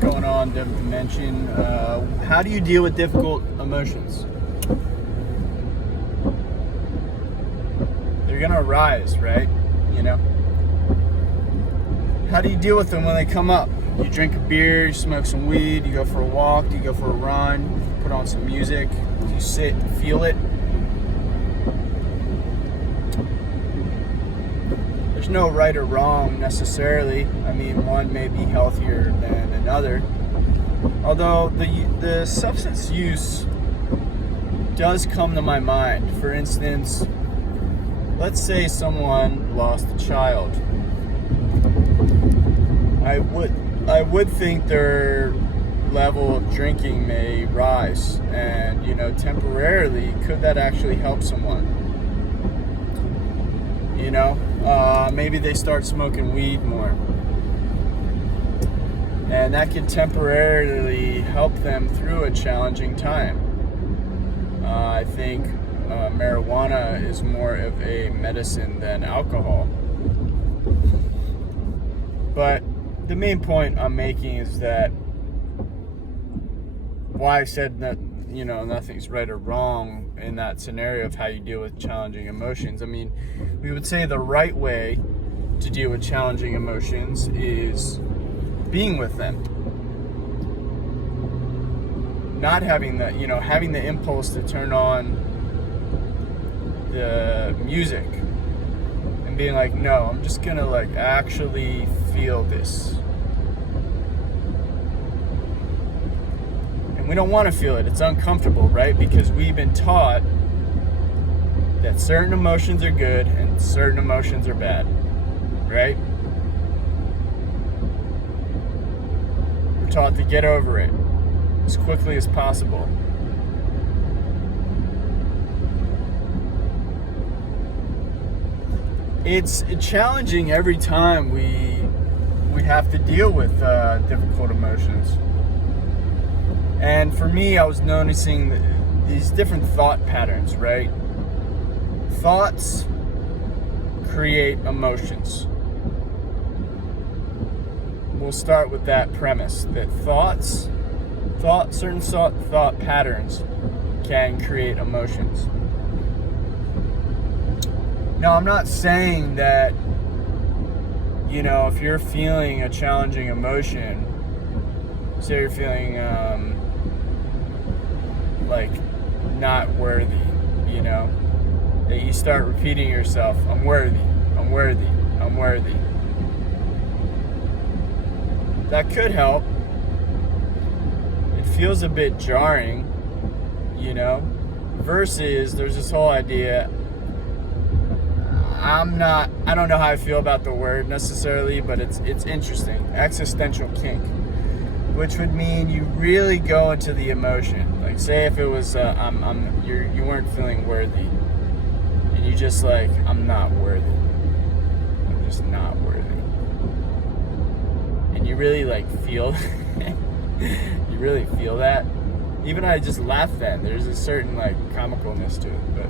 going on, Devin Dimension. How do you deal with difficult emotions? They're gonna arise, right? You know? How do you deal with them when they come up? You drink a beer, you smoke some weed, you go for a walk, you go for a run, put on some music, you sit and feel it. There's no right or wrong necessarily. I mean, one may be healthier than another. Although the substance use does come to my mind. For instance, let's say someone lost a child. I would think their level of drinking may rise, and temporarily, could that actually help someone? Maybe they start smoking weed more, and that could temporarily help them through a challenging time. I think marijuana is more of a medicine than alcohol. But the main point I'm making is that why I said that, nothing's right or wrong in that scenario of how you deal with challenging emotions. I mean, we would say the right way to deal with challenging emotions is being with them. Not having having the impulse to turn on the music and being like, no, I'm just gonna actually feel this. And we don't want to feel it. It's uncomfortable, right? Because we've been taught that certain emotions are good and certain emotions are bad, right? We're taught to get over it as quickly as possible. It's challenging every time we have to deal with difficult emotions. And for me, I was noticing these different thought patterns, right? Thoughts create emotions. We'll start with that premise, that certain thought patterns can create emotions. Now, I'm not saying that, if you're feeling a challenging emotion, say you're feeling not worthy, that you start repeating yourself, I'm worthy, I'm worthy, I'm worthy. That could help. It feels a bit jarring, versus there's this whole idea, I don't know how I feel about the word necessarily, but it's interesting. Existential kink, which would mean you really go into the emotion. Like, say if it was you weren't feeling worthy, and you just I'm not worthy. I'm just not worthy. And you really feel you really feel that. Even I just laugh then. There's a certain comicalness to it, but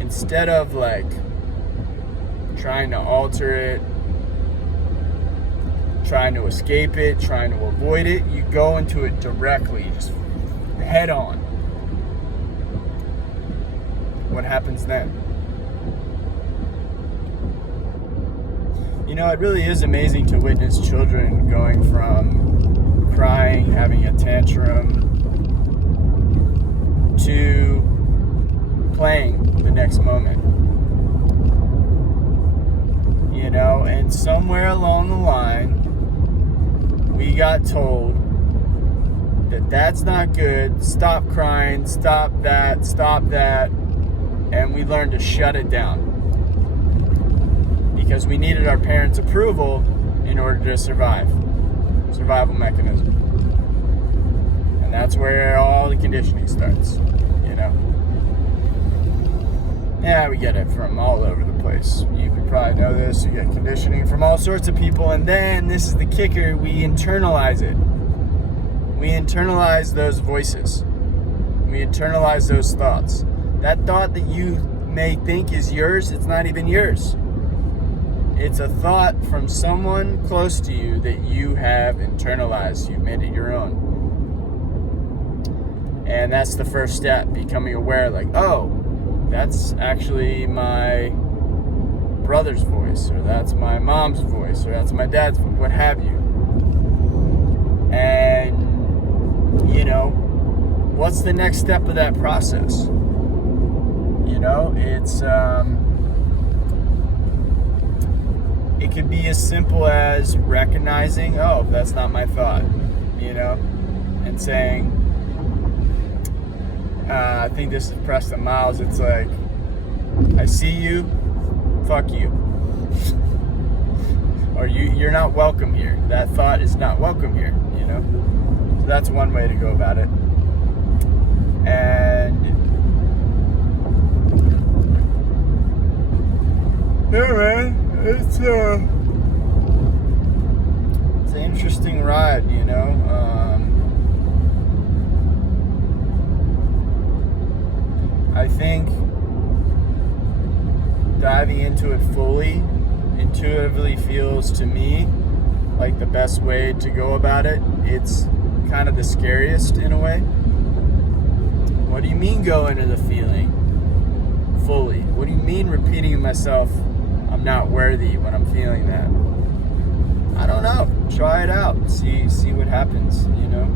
instead of trying to alter it, trying to escape it, trying to avoid it, you go into it directly, just head on. What happens then? It really is amazing to witness children going from crying, having a tantrum, to playing the next moment. And somewhere along the line, we got told that that's not good, stop crying, stop that, and we learned to shut it down. Because we needed our parents' approval in order to survive. Survival mechanism. And that's where all the conditioning starts, Yeah, we get it from all over the place. You could probably know this. You get conditioning from all sorts of people, and then, this is the kicker, we internalize it. We internalize those voices. We internalize those thoughts. That thought that you may think is yours, it's not even yours. It's a thought from someone close to you that you have internalized. You've made it your own. And that's the first step, becoming aware, like, oh, that's actually my brother's voice, or that's my mom's voice, or that's my dad's voice, what have you. And, you know, what's the next step of that process? You know, it could be as simple as recognizing, oh, that's not my thought, you know, and saying, I think this is Preston Miles. It's like, I see you, fuck you. Or you're not welcome here. That thought is not welcome here, you know? So that's one way to go about it. And yeah, man, it's an interesting ride, you know? I think diving into it fully intuitively feels to me like the best way to go about it. It's kind of the scariest in a way. What do you mean go into the feeling fully? What do you mean repeating to myself, I'm not worthy when I'm feeling that? I don't know. Try it out. See what happens, you know?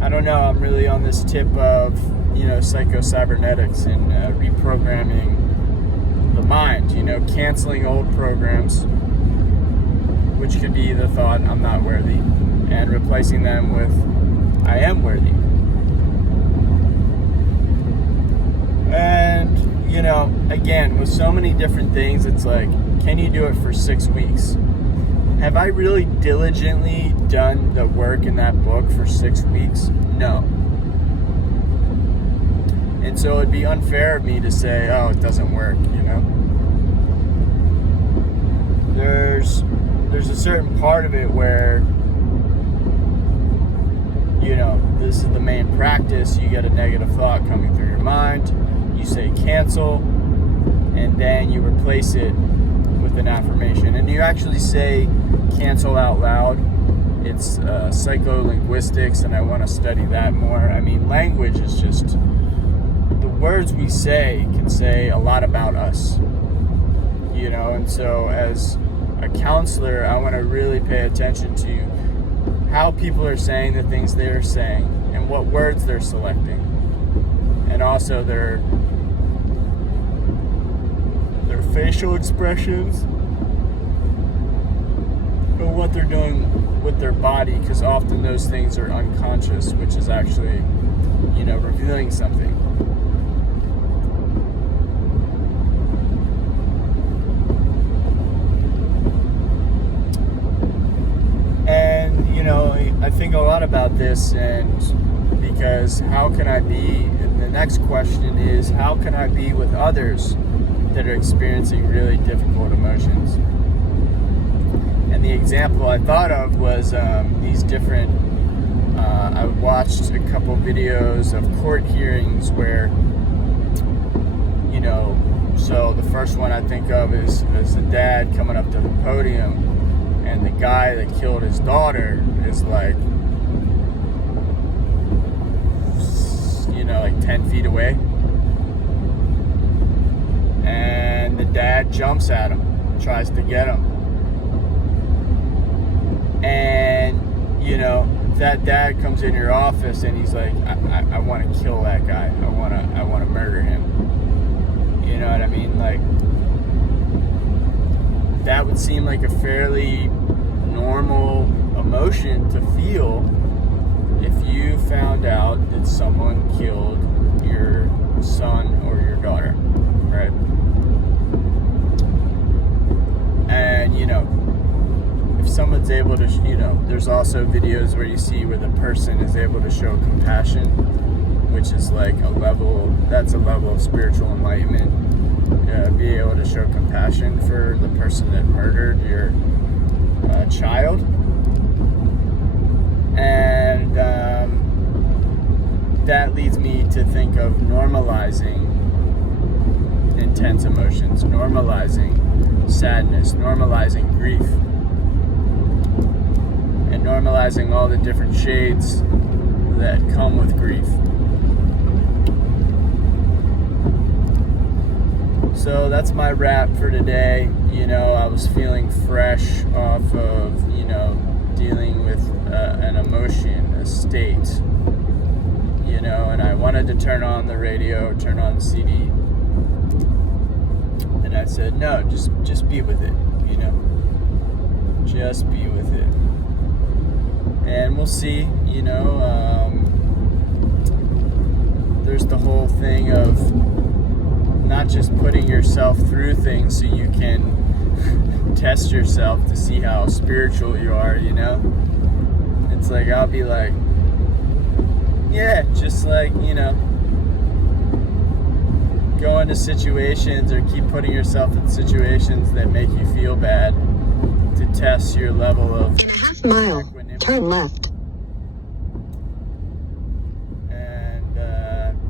I don't know, I'm really on this tip of, you know, psycho-cybernetics and reprogramming the mind, you know, canceling old programs, which could be the thought, I'm not worthy, and replacing them with, I am worthy. And, you know, again, with so many different things, it's like, can you do it for 6 weeks? Have I really diligently done the work in that book for 6 weeks? No. And so it'd be unfair of me to say, oh, it doesn't work, you know? There's a certain part of it where, you know, this is the main practice. You get a negative thought coming through your mind. You say cancel, and then you replace it with an affirmation. And you actually say cancel out loud. It's psycholinguistics, and I want to study that more. I mean, language is just, the words we say can say a lot about us, you know. And so as a counselor, I want to really pay attention to how people are saying the things they're saying and what words they're selecting, and also their facial expressions, or what they're doing with their body, because often those things are unconscious, which is actually, you know, revealing something. And, you know, I think a lot about this, and because how can I be, and the next question is, how can I be with others that are experiencing really difficult emotions? And the example I thought of was these different, I watched a couple videos of court hearings where, you know, so the first one I think of is the dad coming up to the podium, and the guy that killed his daughter is like, you know, like 10 feet away. And the dad jumps at him, tries to get him. And, you know, that dad comes in your office and he's like, I want to kill that guy. I want to murder him. You know what I mean? Like, that would seem like a fairly normal emotion to feel if you found out that someone killed your son or your daughter, right? And, you know, if someone's able to, you know, there's also videos where you see where the person is able to show compassion, which is like a level, that's a level of spiritual enlightenment. Be able to show compassion for the person that murdered your child. And that leads me to think of normalizing intense emotions, normalizing sadness, normalizing grief, and normalizing all the different shades that come with grief. So that's my wrap for today. I was feeling fresh off of, dealing with an emotion, a state, and I wanted to turn on the radio, turn on the CD. And I said, no, just be with it, just be with it. And we'll see, there's the whole thing of not just putting yourself through things so you can test yourself to see how spiritual you are, It's like, I'll be like, yeah, just like, go into situations or keep putting yourself in situations that make you feel bad to test your level of half mile, turn left. And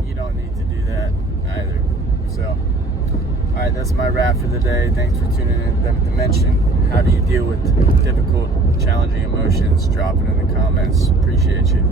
you don't need to do that either. So, all right, that's my wrap for the day. Thanks for tuning in to The Dimension. How do you deal with difficult, challenging emotions? Drop it in the comments. Appreciate you.